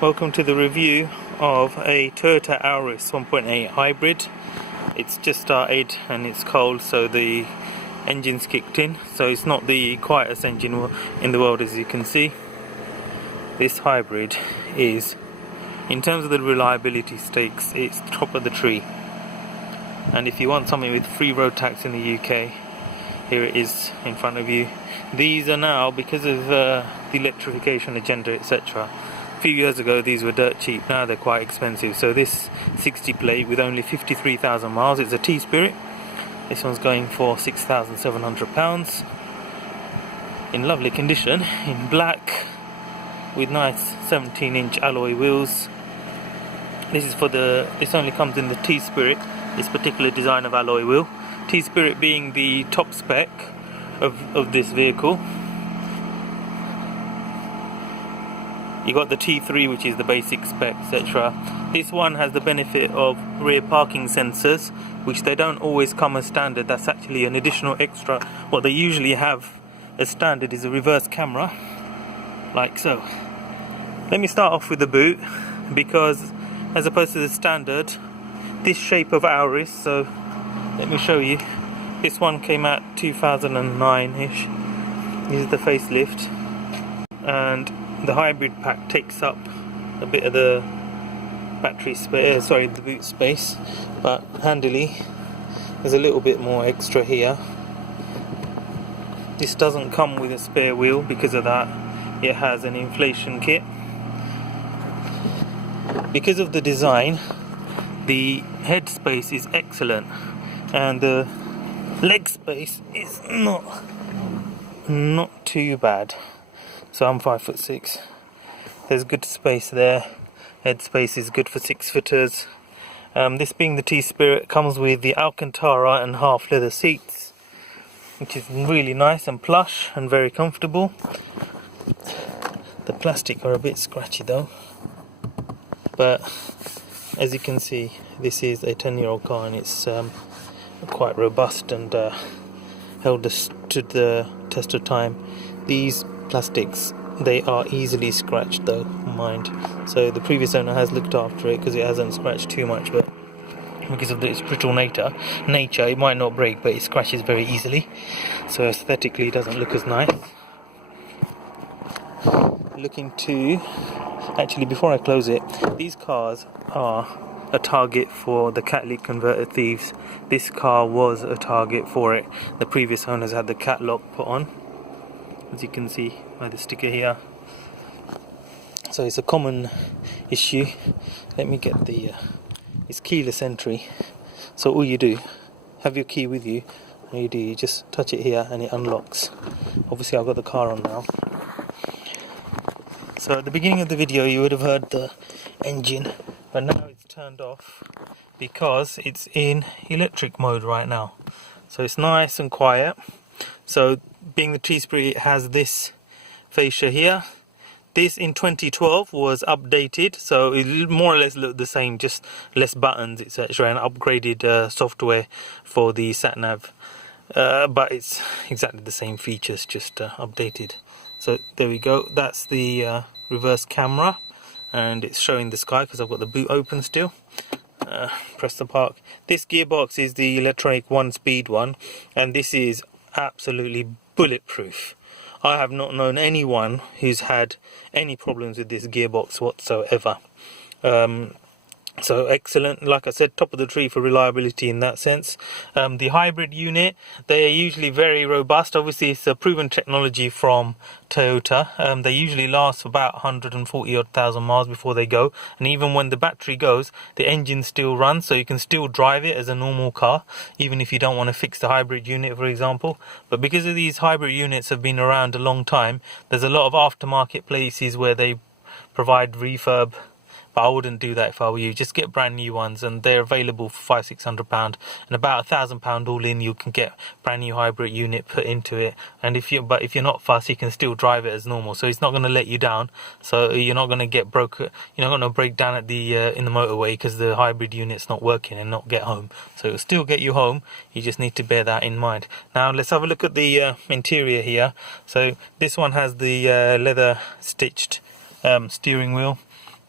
Welcome to the review of a Toyota Auris 1.8 Hybrid. It's just started and it's cold, so the engine's kicked in, so it's not the quietest engine in the world, as you can see. This hybrid is, in terms of the reliability stakes, it's top of the tree. And if you want something with free road tax in the UK, here it is in front of you. These are now, because of the electrification agenda, etc. A few years ago these were dirt cheap, now they're quite expensive. So this 60 plate with only 53,000 miles, it's a T-Spirit. This one's going for £6,700 in lovely condition, in black, with nice 17-inch alloy wheels. This only comes in the T-Spirit, this particular design of alloy wheel. T-Spirit being the top spec of this vehicle. You got the T3, which is the basic spec, etc. This one has the benefit of rear parking sensors, which they don't always come as standard. That's actually an additional extra. What they usually have as standard is a reverse camera, like so. Let me start off with the boot, because as opposed to the standard, this shape of Auris, so let me show you. This one came out 2009-ish. This is the facelift, and the hybrid pack takes up a bit of the battery space, the boot space, but handily there's a little bit more extra here. This doesn't come with a spare wheel because of that. It has an inflation kit. Because of the design, the head space is excellent, and the leg space is not too bad. So I'm 5'6". There's good space there. Head space is good for 6-footers. This being the T-Spirit, comes with the Alcantara and half leather seats, which is really nice and plush and very comfortable. The plastic are a bit scratchy though, but as you can see, this is a 10-year-old car, and it's quite robust and stood the test of time. These plastics, they are easily scratched though, mind. So the previous owner has looked after it because it hasn't scratched too much, but because of its brittle nature, it might not break, but it scratches very easily. So aesthetically it doesn't look as nice. Actually, before I close it, these cars are a target for the catalytic converter thieves. This car was a target for it. The previous owners had the cat lock put on, as you can see by the sticker here. So it's a common issue. Let me get it's keyless entry. So all you do, have your key with you, and you just touch it here and it unlocks. Obviously I've got the car on now. So at the beginning of the video you would have heard the engine, but now it's turned off because it's in electric mode right now. So it's nice and quiet. So being the T-Spirit, it has this fascia here. This in 2012 was updated, so it more or less looked the same, just less buttons, etc., and upgraded software for the sat-nav. But it's exactly the same features, just updated. So there we go, that's the reverse camera, and it's showing the sky because I've got the boot open still. Press the park. This gearbox is the electronic 1-speed one, and this is absolutely bulletproof. I have not known anyone who's had any problems with this gearbox whatsoever. So excellent, like I said, top of the tree for reliability in that sense. The hybrid unit, they are usually very robust. Obviously it's a proven technology from Toyota. They usually last about 140,000 miles before they go, and even when the battery goes, the engine still runs, so you can still drive it as a normal car, even if you don't want to fix the hybrid unit, for example. But because of these hybrid units have been around a long time, there's a lot of aftermarket places where they provide refurb. But I wouldn't do that if I were you. Just get brand new ones, and they're available for £500-600, and about £1,000 all in. You can get brand new hybrid unit put into it. And if you're not fussed, you can still drive it as normal. So it's not going to let you down. So you're not going to get broke. You're not going to break down at the in the motorway because the hybrid unit's not working and not get home. So it'll still get you home. You just need to bear that in mind. Now let's have a look at the interior here. So this one has the leather stitched steering wheel.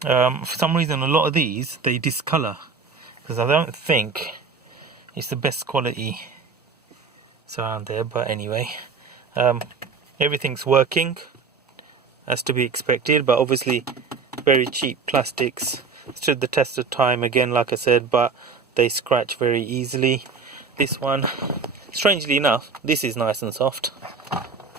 For some reason, a lot of these they discolor, because I don't think it's the best quality around there. But anyway, everything's working as to be expected, but obviously very cheap plastics stood the test of time again, like I said, but they scratch very easily. This one, strangely enough, this is nice and soft.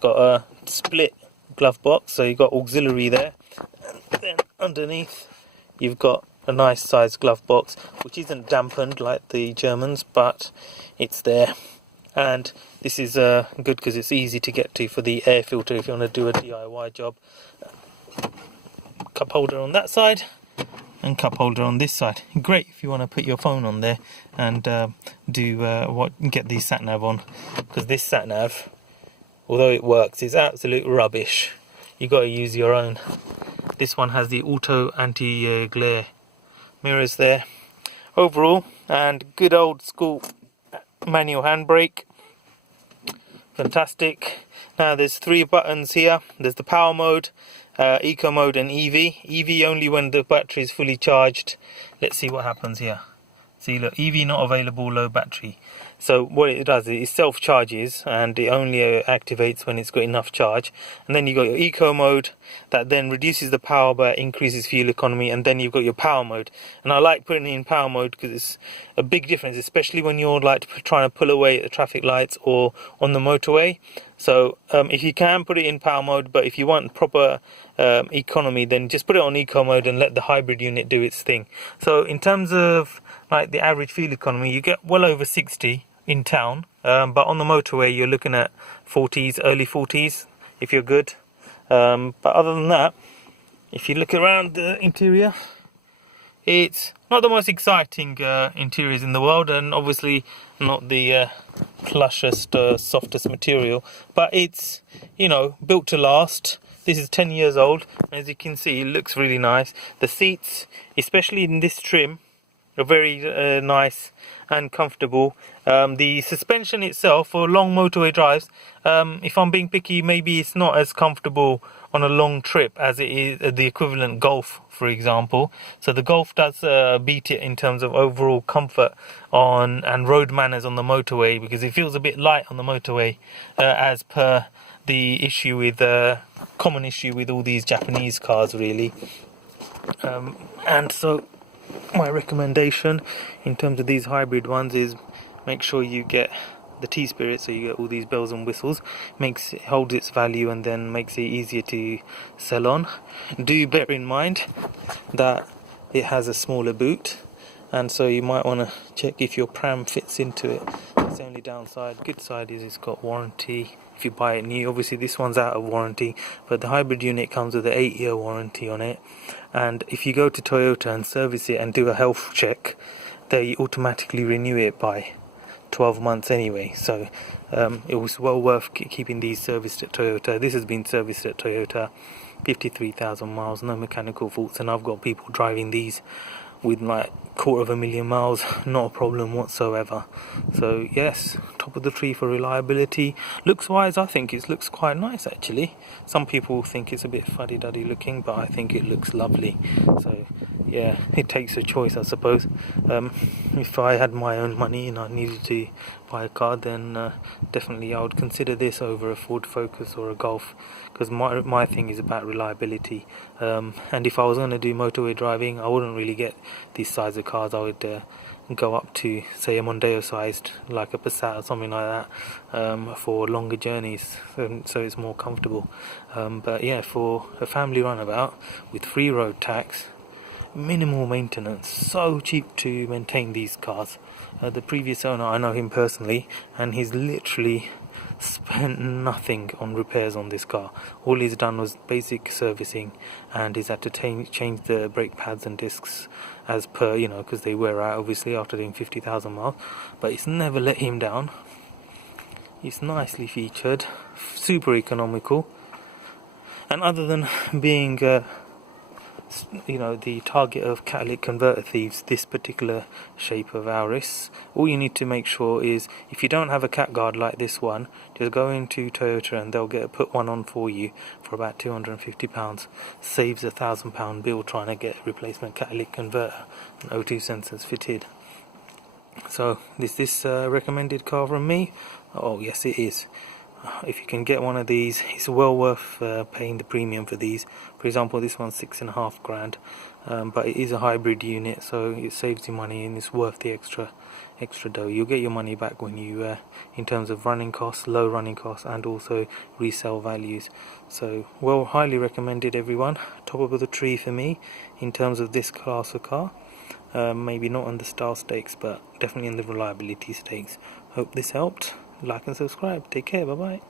Got a split glove box, so you've got auxiliary there, and then underneath you've got a nice sized glove box, which isn't dampened like the Germans, but it's there. And this is good because it's easy to get to for the air filter if you want to do a DIY job. Cup holder on that side and cup holder on this side. Great if you want to put your phone on there and get the sat nav on, because this sat nav, although it works, is absolute rubbish. You got to use your own. This one has the auto anti-glare mirrors there. Overall, and good old school manual handbrake. Fantastic. Now there's 3 buttons here. There's the power mode, eco mode and EV. EV only when the battery is fully charged. Let's see what happens here. See, look, EV not available, low battery. So what it does is it self-charges, and it only activates when it's got enough charge. And then you've got your eco mode that then reduces the power but increases fuel economy, and then you've got your power mode. And I like putting it in power mode because it's a big difference, especially when you're like trying to pull away at the traffic lights or on the motorway. So if you can, put it in power mode, but if you want proper economy, then just put it on eco mode and let the hybrid unit do its thing. So in terms of like the average fuel economy, you get well over 60 in town, but on the motorway you're looking at 40s, early 40s if you're good. But other than that, if you look around the interior, it's not the most exciting interiors in the world, and obviously not the plushest, softest material, but it's, you know, built to last. This is 10 years old, and as you can see, it looks really nice. The seats, especially in this trim, are very nice and comfortable. The suspension itself for long motorway drives, if I'm being picky, maybe it's not as comfortable on a long trip as it is the equivalent Golf, for example. So the Golf does beat it in terms of overall comfort and road manners on the motorway, because it feels a bit light on the motorway, as per the issue with common issue with all these Japanese cars, really. And so my recommendation in terms of these hybrid ones is make sure you get the T-Spirit, so you get all these bells and whistles. Holds its value and then makes it easier to sell on. Do bear in mind that it has a smaller boot, and so you might want to check if your pram fits into it. That's the only downside. Good side is it's got warranty if you buy it new. Obviously this one's out of warranty, but the hybrid unit comes with an 8-year warranty on it. And if you go to Toyota and service it and do a health check, they automatically renew it by 12 months anyway. So it was well worth keeping these serviced at Toyota. This has been serviced at Toyota, 53,000 miles, no mechanical faults, and I've got people driving these with like 250,000 miles, not a problem whatsoever. So yes, top of the tree for reliability. Looks wise, I think it looks quite nice actually. Some people think it's a bit fuddy-duddy looking, but I think it looks lovely. So yeah, it takes a choice, I suppose. If I had my own money and I needed to buy a car, then definitely I would consider this over a Ford Focus or a Golf, because my thing is about reliability. And if I was going to do motorway driving, I wouldn't really get these size of cars. I would go up to, say, a Mondeo sized, like a Passat or something like that, for longer journeys, so it's more comfortable. But yeah, for a family runabout with free road tax, minimal maintenance, so cheap to maintain these cars. The previous owner, I know him personally, and he's literally spent nothing on repairs on this car. All he's done was basic servicing, and he's had to change the brake pads and discs as per, you know, because they wear out obviously after doing 50,000 miles, but it's never let him down. It's nicely featured, super economical, and other than being the target of catalytic converter thieves, this particular shape of Auris. All you need to make sure is, if you don't have a cat guard like this one, just go into Toyota and they'll put one on for you for about £250. Saves £1,000 bill trying to get a replacement catalytic converter and O2 sensors fitted. So is this a recommended car from me? Oh yes, it is. If you can get one of these, it's well worth paying the premium for these. For example, this one's £6,500, but it is a hybrid unit, so it saves you money and it's worth the extra dough. You'll get your money back when you, in terms of running costs, low running costs, and also resale values. So, well, highly recommended, everyone. Top of the tree for me in terms of this class of car. Maybe not on the style stakes, but definitely in the reliability stakes. Hope this helped. Like and subscribe. Take care. Bye bye.